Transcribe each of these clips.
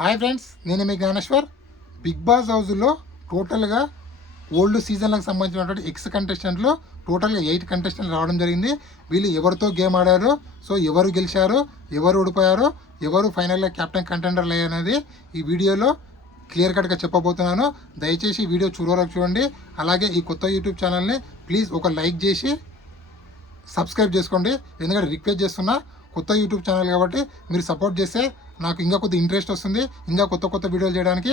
Hi friends, నేను మీ Gnaneshwar. Big boss హౌస్లో టోటల్గా ఓల్డ్ సీజన్లకు సంబంధించినటువంటి ఎక్స్ కంటెస్టెంట్లు టోటల్గా 8 కంటెస్టెంట్లు రావడం జరిగింది. వీళ్ళు ఎవరితో గేమ్ ఆడారు, సో ఎవరు గెలిచారు, ఎవరు ఓడిపోయారు, ఎవరు ఫైనల్గా కెప్టెన్ కంటెండర్లు అయ్యారనేది ఈ వీడియోలో క్లియర్ కట్గా చెప్పబోతున్నాను. దయచేసి ఈ వీడియో చూడవరకు చూడండి. అలాగే ఈ కొత్త యూట్యూబ్ ఛానల్ని ప్లీజ్ ఒక లైక్ చేసి సబ్స్క్రైబ్ చేసుకోండి. ఎందుకంటే రిక్వెస్ట్ చేస్తున్నా, కొత్త యూట్యూబ్ ఛానల్ కాబట్టి మీరు సపోర్ట్ చేస్తే నాకు ఇంకా కొద్ది ఇంట్రెస్ట్ వస్తుంది, ఇంకా కొత్త వీడియోలు చేయడానికి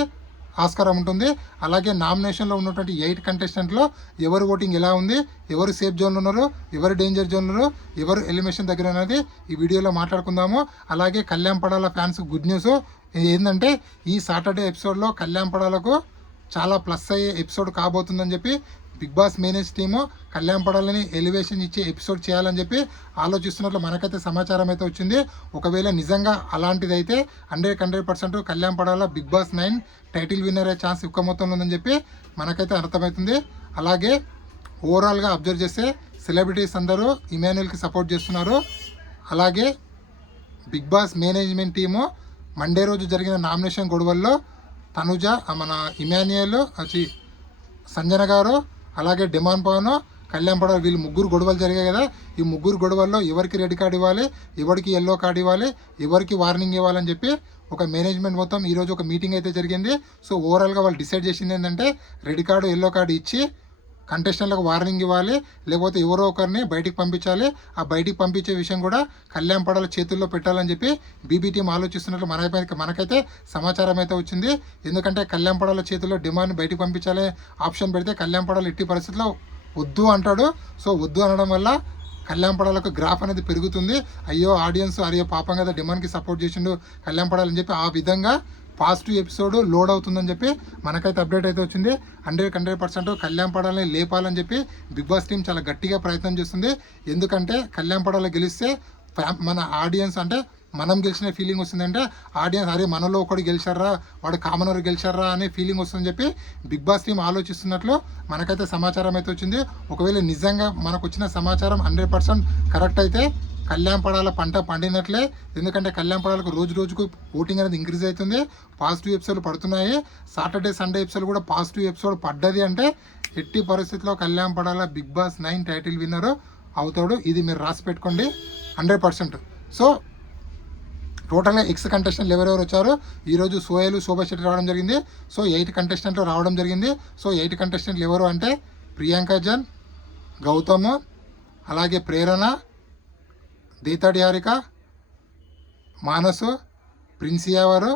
ఆస్కారం ఉంటుంది. అలాగే నామినేషన్లో ఉన్నటువంటి 8 కంటెస్టెంట్లో ఎవరు ఓటింగ్ ఎలా ఉంది, ఎవరు సేఫ్ జోన్లో ఉన్నారు, ఎవరు డేంజర్ జోన్లో ఉన్నారు, ఎవరు ఎలిమినేషన్ దగ్గర అనేది ఈ వీడియోలో మాట్లాడుకుందాము. అలాగే Kalyan Padala fans good news ఏంటంటే, ఈ సాటర్డే ఎపిసోడ్లో కళ్యాణ్ పడాలకు చాలా ప్లస్ అయ్యే ఎపిసోడ్ కాబోతుందని చెప్పి Bigg Boss manage team Kalyan పడాలని ఎలివేషన్ ఇచ్చే ఎపిసోడ్ చేయాలని చెప్పి ఆలోచిస్తున్నట్లు మనకైతే సమాచారం అయితే వచ్చింది. ఒకవేళ నిజంగా అలాంటిదైతే 100% Kalyan Padala Bigg boss 9 title winner అయ్యే ఛాన్స్ ఎక్కువ మొత్తంలో ఉందని చెప్పి మనకైతే అర్థమవుతుంది. అలాగే ఓవరాల్గా అబ్జర్వ్ చేస్తే సెలబ్రిటీస్ అందరూ ఇమాన్యుయల్కి సపోర్ట్ చేస్తున్నారు. అలాగే Bigg Boss management team Monday రోజు జరిగిన నామినేషన్ గొడవల్లో తనుజ, మన ఇమాన్యుయల్, సంజన గారు, అలాగే డిమాండ్ పవన్, కళ్యాణ్ పడాలి, వీళ్ళు ముగ్గురు గొడవలు జరిగాయి కదా. ఈ ముగ్గురు గొడవల్లో ఎవరికి రెడ్ కార్డు ఇవ్వాలి, ఎవరికి ఎల్లో కార్డు ఇవ్వాలి, ఎవరికి వార్నింగ్ ఇవ్వాలని చెప్పి ఒక మేనేజ్మెంట్ మొత్తం ఈరోజు ఒక మీటింగ్ అయితే జరిగింది. సో ఓవరాల్గా వాళ్ళు డిసైడ్ చేసింది ఏంటంటే, రెడ్ కార్డు ఎల్లో కార్డు ఇచ్చి కంటెస్టెంట్లకు వార్నింగ్ ఇవ్వాలి, లేకపోతే ఎవరో ఒకరిని బయటికి పంపించాలి. ఆ బయటికి పంపించే విషయం కూడా కళ్యాణ్ పడాల చేతుల్లో పెట్టాలని చెప్పి బీబీ టీం ఆలోచిస్తున్నట్లు మనకైతే సమాచారం అయితే వచ్చింది. ఎందుకంటే కళ్యాణ్ పడాల చేతుల్లో డిమాండ్ని బయటికి పంపించాలి ఆప్షన్ పెడితే కళ్యాణ్ పడాల ఎట్టి పరిస్థితుల్లో వద్దు అంటాడు. సో వద్దు అనడం వల్ల కళ్యాణ్ పడాలకు గ్రాఫ్ అనేది పెరుగుతుంది. అయ్యో ఆడియన్స్, అయ్యో పాపం కదా డిమాండ్కి సపోర్ట్ చేసిండు కళ్యాణ్ పడాలని చెప్పి ఆ విధంగా పాజిటివ్ ఎపిసోడ్ లోడ్ అవుతుందని చెప్పి మనకైతే అప్డేట్ అయితే వచ్చింది. 100% కళ్యాణ్ పడాలని లేపాలని చెప్పి బిగ్ బాస్ టీం చాలా గట్టిగా ప్రయత్నం చేస్తుంది. ఎందుకంటే కళ్యాణ్ పడాలని గెలిస్తే మన ఆడియన్స్, అంటే మనం గెలిచిన ఫీలింగ్ వస్తుందంటే ఆడియన్స్, అరే మనలో ఒకడు గెలిచారా, వాడు కామనర్ గెలిచారా అనే ఫీలింగ్ వస్తుందని చెప్పి బిగ్ బాస్ టీం ఆలోచిస్తున్నట్లు మనకైతే సమాచారం అయితే వచ్చింది. ఒకవేళ నిజంగా మనకు వచ్చిన సమాచారం 100% కరెక్ట్ అయితే కళ్యాణ్ పడాల పంట పండినట్లే. ఎందుకంటే కళ్యాణ్ పడాలకు రోజుకు ఓటింగ్ అనేది ఇంక్రీజ్ అవుతుంది, పాజిటివ్ ఎపిసోడ్లు పడుతున్నాయి. సాటర్డే సండే ఎపిసోడ్ కూడా పాజిటివ్ ఎపిసోడ్ పడ్డది అంటే ఎట్టి పరిస్థితుల్లో Kalyan Padala Bigg boss 9 title winner అవుతాడు. ఇది మీరు రాసి పెట్టుకోండి 100%. సో టోటల్గా ఎక్స్ కంటెస్టెంట్లు ఎవరెవరు వచ్చారో ఈరోజు సోయలు, శోభా శెట్టి రావడం జరిగింది. సో 8 కంటెస్టెంట్లు రావడం జరిగింది. సో 8 కంటెస్టెంట్లు ఎవరు అంటే ప్రియాంక జన్, గౌతమ్, అలాగే ప్రేరణ, దీతాడి హారిక, మానసు, ప్రిన్సియావరు,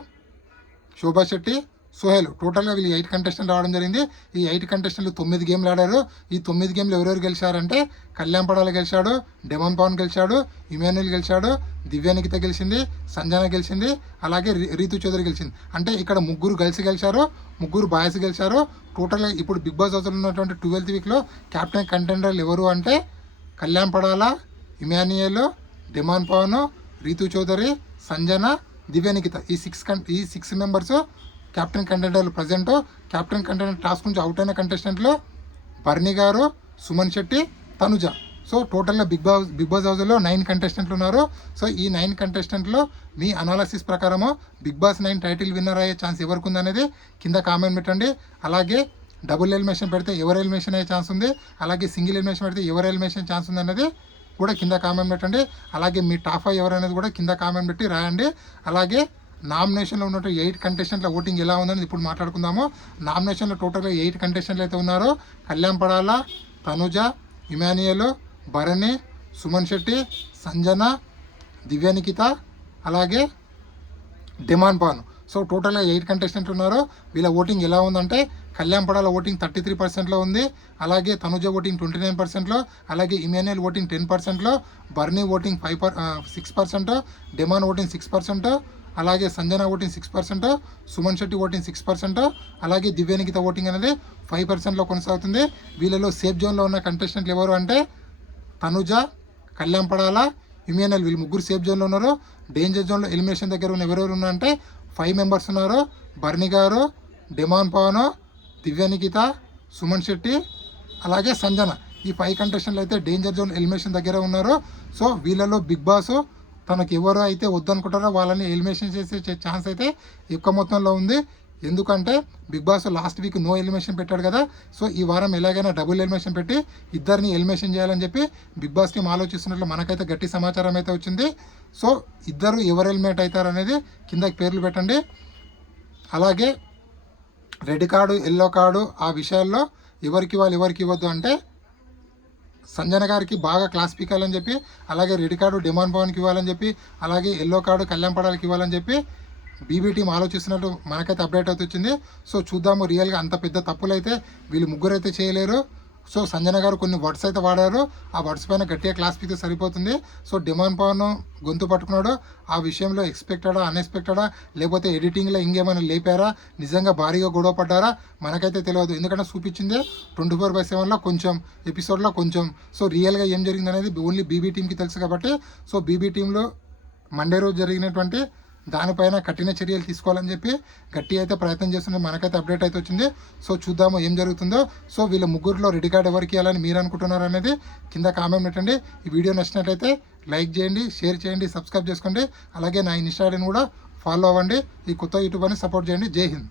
శోభా శెట్టి, సోహెల్, టోటల్గా వీళ్ళు 8 కంటెస్టెంట్ రావడం జరిగింది. ఈ 8 కంటెస్టెంట్లు 9 గేమ్లు ఆడారు. ఈ 9 గేమ్లు ఎవరెవరు గెలిచారంటే కళ్యాణ్ పడాల గెలిచాడు, డెమన్ పవన్ గెలిచాడు, ఇమాన్యుయల్ గెలిచాడు, దివ్యానికిత గెలిచింది, సంజన గెలిచింది, అలాగే రీతు చౌదరి గెలిచింది. అంటే ఇక్కడ ముగ్గురు గర్ల్స్ గెలిచారు, ముగ్గురు బాయ్స్ గెలిచారు. టోటల్గా ఇప్పుడు బిగ్ బాస్ హౌస్లో ఉన్నటువంటి 12th వీక్లో కెప్టెన్ కంటెండర్లు ఎవరు అంటే కళ్యాణ్ పడాల, ఇమాన్యుయల్, డిమాండ్ పవన్, రీతు చౌదరి, సంజన, దివ్యానికిత, ఈ 6 మెంబర్స్ కెప్టెన్ కంటెండర్లు. ప్రజెంట్ కెప్టెన్ కంటెండర్ టాస్క్ నుంచి అవుట్ అయిన కంటెస్టెంట్లు బర్నీ గారు, సుమన్ శెట్టి, తనుజ. సో టోటల్గా బిగ్ బాస్ హౌస్లో 9 కంటెస్టెంట్లు ఉన్నారు. సో ఈ 9 కంటెస్టెంట్లో మీ అనాలసిస్ ప్రకారము బిగ్ బాస్ 9 టైటిల్ విన్నర్ అయ్యే ఛాన్స్ ఎవరికి ఉందనేది కింద కామెంట్ పెట్టండి. అలాగే డబుల్ ఎలిమినేషన్ పెడితే ఎవరు ఎలిమినేషన్ అయ్యే ఛాన్స్ ఉంది, అలాగే సింగిల్ ఎలిమినేషన్ పెడితే ఎవరు ఎలిమినేషన్ ఛాన్స్ ఉంది అనేది కూడా కింద కామెంట్ పెట్టండి. అలాగే మీ టాప్ 5 ఎవరనేది కూడా కింద కామెంట్ పెట్టి రాయండి. అలాగే నామినేషన్లో ఉన్నట్టు 8 కంటెస్టెంట్ల ఓటింగ్ ఎలా ఉందని ఇప్పుడు మాట్లాడుకుందాము. నామినేషన్లో టోటల్గా 8 కంటెస్టెంట్లు అయితే ఉన్నారు. కళ్యాణ్ పడాల, తనుజ, ఇమాన్యుయల్, భరణి, సుమన్ శెట్టి, సంజన, దివ్యానికిత, అలాగే డిమాండ్ పవన్. సో టోటల్గా 8 కంటెస్టెంట్లు ఉన్నారు. వీళ్ళ ఓటింగ్ ఎలా ఉందంటే కళ్యాణ్ పడాల ఓటింగ్ 33%లో ఉంది, అలాగే తనుజ ఓటింగ్ 29%లో, అలాగే ఇమాన్యుయల్ ఓటింగ్ 10%లో, బర్నీ ఓటింగ్ 6%, డిమాండ్ ఓటింగ్ 6%, అలాగే సంజన ఓటింగ్ 6%, సుమన్ శెట్టి ఓటింగ్ 6%, అలాగే దివ్యానికిత ఓటింగ్ అనేది 5%లో కొనసాగుతుంది. వీళ్ళలో సేఫ్ జోన్లో ఉన్న కంటెస్టెంట్లు ఎవరు అంటే తనుజ, కళ్యాణ్ పడాల, ఇమాన్యుయల్, వీళ్ళు ముగ్గురు సేఫ్ జోన్లో ఉన్నారు. డేంజర్ జోన్లో ఎలిమినేషన్ దగ్గర ఉన్న ఎవరెవరు ఉన్నారంటే 5 మెంబర్స్ ఉన్నారు. బర్నీ గారు, డిమాండ్ పవన్, దివ్యానికిత, సుమన్ శెట్టి, అలాగే సంజన. ఈ 5 కంటెస్టెంట్లు అయితే డేంజర్ జోన్ ఎలిమినేషన్ దగ్గర ఉన్నారు. సో వీళ్ళలో బిగ్ బాస్ తనకు ఎవరు అయితే వద్దనుకుంటారో వాళ్ళని ఎలిమినేషన్ చేసే ఛాన్స్ అయితే ఎక్కువ మొత్తంలో ఉంది. ఎందుకంటే Bigg Boss last week no elimination పెట్టాడు కదా. సో ఈ వారం ఎలాగైనా డబుల్ ఎలిమినేషన్ పెట్టి ఇద్దరిని ఎలిమినేషన్ చేయాలని చెప్పి బిగ్ బాస్ టీం ఆలోచిస్తున్నట్లు మనకైతే గట్టి సమాచారం అయితే వచ్చింది. సో ఇద్దరు ఎవరు ఎలిమినేట్ అవుతారు అనేది కిందకి పేర్లు పెట్టండి. అలాగే రెడ్ కార్డు ఎల్లో కార్డు ఆ విషయాల్లో ఎవరికి ఇవ్వద్దు అంటే సంజన గారికి బాగా క్లాస్ పీకాలని చెప్పి, అలాగే రెడ్ కార్డు డిమాండ్ పవన్కి ఇవ్వాలని చెప్పి, అలాగే ఎల్లో కార్డు కళ్యాణ్ పడాలకి ఇవ్వాలని చెప్పి బీబీ టీం ఆలోచిస్తున్నట్టు మనకైతే అప్డేట్ అయితే వచ్చింది. సో చూద్దాము, రియల్గా అంత పెద్ద తప్పులు అయితే వీళ్ళు ముగ్గురు అయితే చేయలేరు. సో సంజన గారు కొన్ని వర్డ్స్ అయితే వాడారు, ఆ వర్డ్స్ పైన గట్టిగా క్లాస్ పీకితే సరిపోతుంది. సో డిమాండ్ పవన్ గొంతు పట్టుకున్నాడు, ఆ విషయంలో ఎక్స్పెక్టెడా అన్ఎక్స్పెక్టెడా లేకపోతే ఎడిటింగ్లో ఇంకేమైనా లేపారా, నిజంగా భారీగా గొడవ పడ్డారా మనకైతే తెలియదు. ఎందుకంటే చూపించిందే 24/7లో కొంచెం ఎపిసోడ్లో కొంచెం. సో రియల్గా ఏం జరిగింది అనేది ఓన్లీ బీబీ టీంకి తెలుసు కాబట్టి, సో బీబీ టీంలో మండే రోజు జరిగినటువంటి దానిపైన కఠిన చర్యలు తీసుకోవాలని చెప్పి గట్టి అయితే ప్రయత్నం చేస్తున్నారు, మనకైతే అప్డేట్ అయితే వచ్చింది. సో చూద్దాము ఏం జరుగుతుందో. సో వీళ్ళ ముగ్గురులో రెడ్ కార్డ్ ఎవరికి ఇవ్వాలని మీరు అనుకుంటున్నారు అనేది కింద కామెంట్ పెట్టండి. ఈ వీడియో నచ్చినట్లయితే లైక్ చేయండి, షేర్ చేయండి, సబ్స్క్రైబ్ చేసుకోండి. అలాగే నా ఇన్స్టాగ్రామ్ కూడా ఫాలో అవ్వండి. ఈ కొత్త యూట్యూబర్ని సపోర్ట్ చేయండి. జై హింద్.